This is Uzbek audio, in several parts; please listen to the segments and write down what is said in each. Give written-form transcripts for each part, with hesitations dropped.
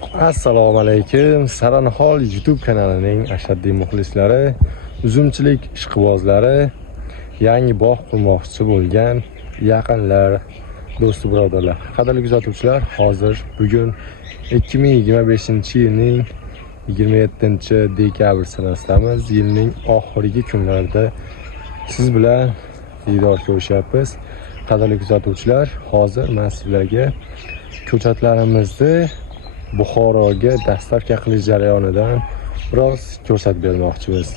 Assalomu alaykum. Saranhol YouTube kanalining ashaddiy muxlislari, uzumchilik ishqibozlari, yangi bog' qurmoqchi bo'lgan yaqinlar, do'st birodarlar, qadrli kuzatuvchilar, hozir bugun 2025-yilning 27-dekabr sanasidamiz. Yilning oxirgi kunlarida siz bilan diydor ko'rishyapmiz. Qadrli kuzatuvchilar, hozir men sizlarga ko'chatlarimizni Buxoroga dastavka qilish jarayonidan biroz ko'rsatib bermoqchimiz.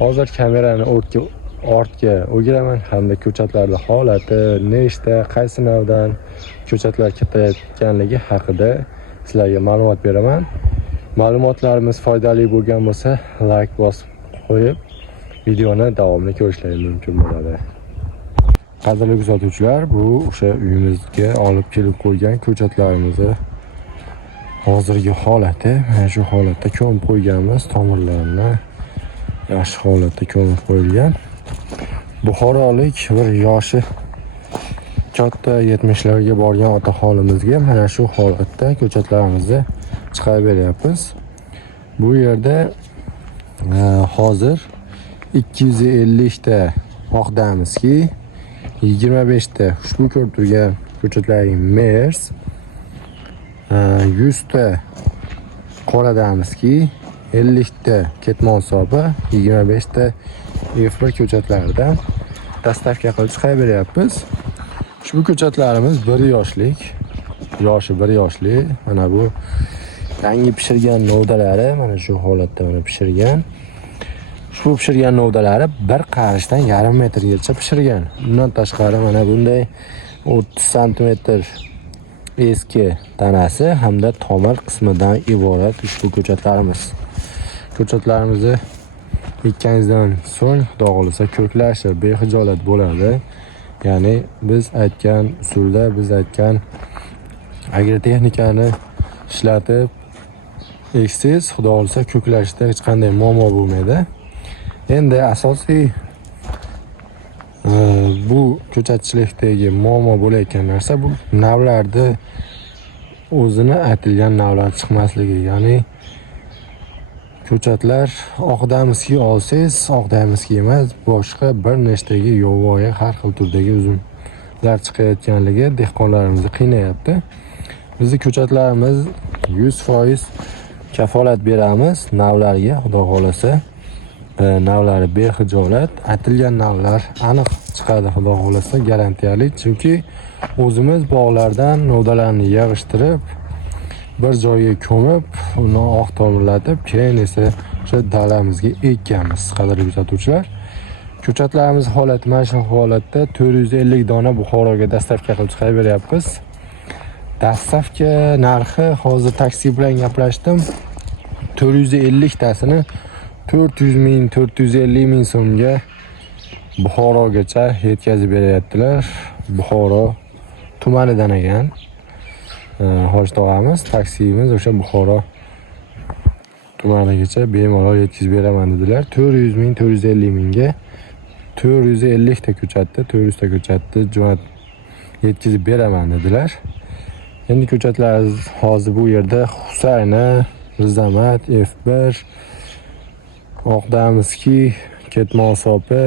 Hozir kamerani ortga o'giraman hamda ko'chatlarning holati, nechta, qaysi navdan ko'chatlar ketayotganligi haqida sizlarga ma'lumot beraman. Ma'lumotlarimiz foydali bo'lgan bo'lsa, like bosib qo'yib, videoni davomini ko'rishlaringiz mumkin bo'ladi. Qadrli kuzatuvchilar, bu o'sha uyimizga olib kelib qo'ygan ko'chatlarimizni hozirgi holati, mana shu holatda ko'mib qo'yganmiz. Tomirlarni yaxshi holatda ko'mib qo'yilgan. Buxorolik bir yoshi katta 70larga borgan otaxonimizga mana shu holatda ko'chatlarimizni chiqarib beryapmiz. Bu yerda hozir 250 ta oqdamizki, 25 ta ushbu ko'rib turgan ko'chatlarning Mers, 100 ta qoradamizki, 50 ta ketmon sopi, 25 ta F1 ko'chatlaridan dastavka qilib chiqarib beryapmiz. Ushbu ko'chatlarimiz 1 yoshlik, yoshi 1 yoshli. Mana bu yangi pishirgan novdalari, mana shu holatda mana pishirgan. Ushbu pishirgan novdalari bir qarishdan yarim metrgacha pishirgan. Bundan tashqari mana bunday 30 sm eski tanasi hamda tomir qismidan iborat ushbu ko'chatlarimiz. Ko'chatlarimizni ekkaningizdan so'ng xudo xolisa ko'klashi bexijolat bo'ladi. Ya'ni biz aytgan usulda, biz aytgan agrotexnikani ishlatib eksangiz, xudo xolisa ko'klashda hech qanday muammo bo'lmaydi. Endi asosiy bu ko'chatchilikdagi muammo bo'layotgan narsa bu navlarni o'zini aytilgan navlar chiqmasligi. Ya'ni ko'chatlar oqdamizki olsangiz, oqdamizki emas, boshqa bir nechtagi yovvoyi har xil turdagi uzumlar chiqayotganligi dehqonlarimizni qiynayapti. Bizning ko'chatlarimiz 100% kafolat beramiz navlarga, xudo xolasa. Navlari bexijolat, aytilgan navlar aniq chiqadi, xudo xolasa, garantiyali. Chunki o'zimiz bog'lardan novdalarni yig'ishtirib, bir joyga ko'mib, uni oq tomirlatib, keyin esa o'sha dalamizga ekkanmiz. Qadrli kuzatuvchilar, ko'chatlarimiz holati mana shu holatda 450 dona Buxoroga dastavka qilib chiqarib beryapmiz. Dastavka narxi hozir taksi bilan gaplashdim. 450 tasini 400 ming, 450 ming so'mga Buxorogacha yetkazib beryaptilar. Buxoro tumanidan ekan. Hojdog'amiz, taksimiz o'sha Buxoro tumanigacha bemalol yetkazib beraman dedilar. 400 ming, 450 mingga 450 ta ko'chatni, 400 ta ko'chatni jo'nat yetkazib beraman dedilar. Endi ko'chatlar hozir bu yerda Husayna, Rizamat, F1, oqdamizki, ketmon sopi,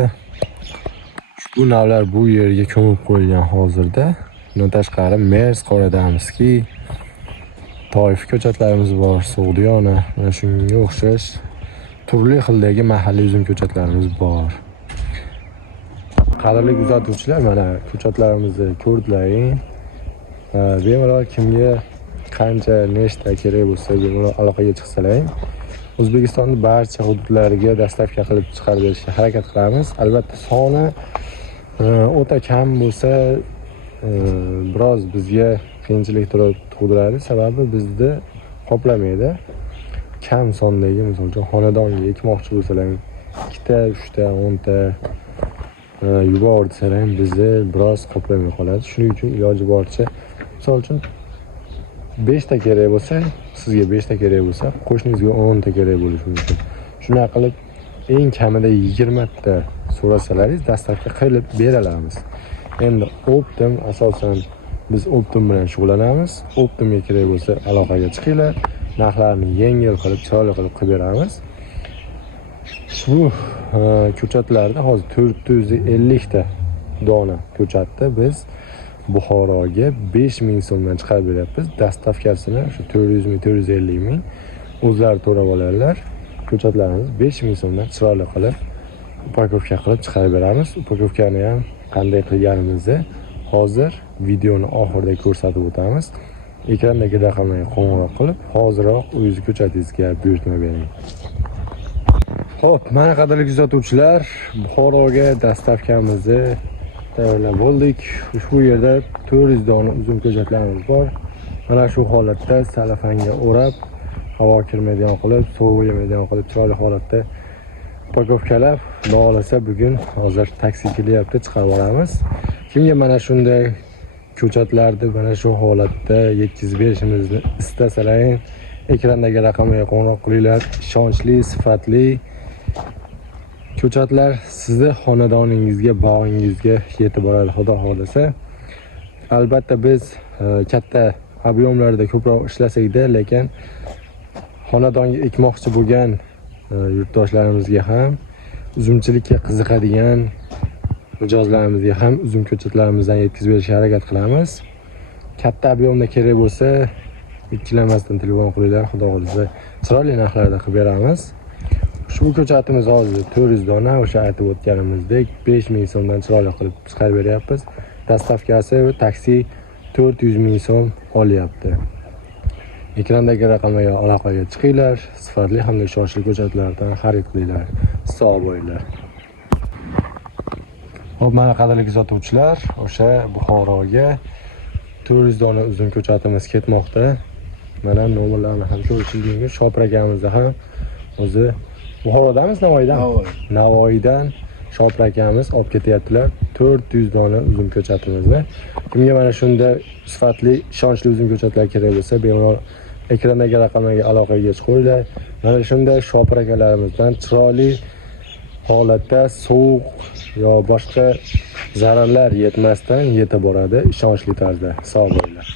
ushbu navlar bu yerga ko'mib qo'yilgan hozirda. Bundan tashqari Mers qoradamizki, Toif ko'chatlarimiz bor, Sug'diyona, mana shunga o'xshash turli xildagi mahalliy uzum ko'chatlarimiz bor. Qadrli kuzatuvchilar, mana ko'chatlarimizni ko'rdlaring. Bemalol kimga qancha, nechta kerak bo'lsa, bemalol aloqaga chiqsalaring. O'zbekistonning barcha hududlariga dastavka qilib chiqarib berishga harakat qilamiz. Albatta soni o'ta kam bo'lsa, biroz bizga qiyinchilik tug'diradi. Sababi bizda qoplamaydi. Kam sondagi, misol uchun xonadonga ekmoqchi bo'lsalar, 2 ta, 3 ta, 10 ta yubor desalar, bizda biroz qoplamay qoladi. Shuning uchun iloji boricha, misol uchun 5 ta kerak bo'lsa, sizga 5 ta kerak bo'lsa, qo'shningizga 10 ta kerak bo'lishi mumkin. Shuna qilib eng kamida 20 ta so'rasalaringiz dastavka qilib beramiz. Endi optim asosan Biz Optim bilan shug'ullanamiz. Optimga kerak bo'lsa aloqaga chiqinglar. Narxlarni yengil qilib, chiroyli qilib beramiz. Bu ko'chatlarda hozir 450 ta dona ko'chatni biz Buxoroga 5000 so'mdan chiqarib beryapmiz. Dastavkasini shu 400 ming, 450 ming o'zlari to'lab oladilar. Ko'chatlarimiz 5000 so'mdan chiroyli qilib upakovka qilib chiqarib beramiz. Upakovkani ham qanday qilganimizni hozir videoni oxirida ko'rsatib o'tamiz. Ekrandagi raqamlarga qo'ng'iroq qilib, hoziroq o'zingiz ko'chatingizga buyurtma bering. Xo'p, mana qadrli kuzatuvchilar, Buxoroga dastavkamizni tayyorlab bo'ldik. Ushbu yerda 400 dona uzum ko'chatlarimiz bor. Mana shu holatda salafanga o'rab, havo kirmaydigan qilib, sovuq yemaydigan qilib, chiroyli holatda upakovkalab, xohlasa bugun hozir taksi kelyapti, chiqarib olamiz. Kimga mana shunday ko'chatlarni mana shu holatda yetkazib berishimizni istasalaring, ekrandagi raqamga qo'ng'iroq qilinglar. Ishonchli, sifatli ko'chatlar sizni xonadoningizga, bog'ingizga yetib boradi, xudo xolasa. Albatta biz katta ob'yomlarda ko'proq ishlasak-da, lekin xonadonga ekmoqchi bo'lgan yurtdoshlarimizga ham, uzumchilikka qiziqadigan mijozlarimizga ham uzum ko'chatlarimizdan yetkazib berishga harakat qilamiz. Katta ob'yomda kerak bo'lsa, ikkilanmasdan telefon qilinglar, xudo xolasa chiroyli narxlarda qilib beramiz. Ushbu ko'chatimiz hozir 400 dona, o'sha aytib o'tganimizdek 5000 so'mdan chiroyli qilib chiqarib beryapmiz. Dastavkasi taksi 400 ming so'm olyapti. Ekrandagi raqamlarga aloqaga chiqinglar, sifatli hamda ishonchli ko'chatlardan xarid qilinglar. Sog' bo'linglar. Xo'p, mana qadrli kuzatuvchilar, o'sha Buxoroga 400 dona uzum ko'chatimiz ketmoqda. Mana nomerlarni ham ko'rishingiz, Shopir akamizda ham o'zi Buxorodamiz, Navoiydan Shopir akamiz olib ketyaptilar 400 dona uzum ko'chatimizni. Kimga mana shunday sifatli, ishonchli uzum ko'chatlar kerak bo'lsa, bemalol ekrandagi raqamlarga aloqaga chiqinglar. Mana shunday Shopir akalarimizdan chiroyli holatda sovuq yo boshqa zararlar yetmasdan yetib boradi, ishonchli tarzda. Sog' bo'linglar.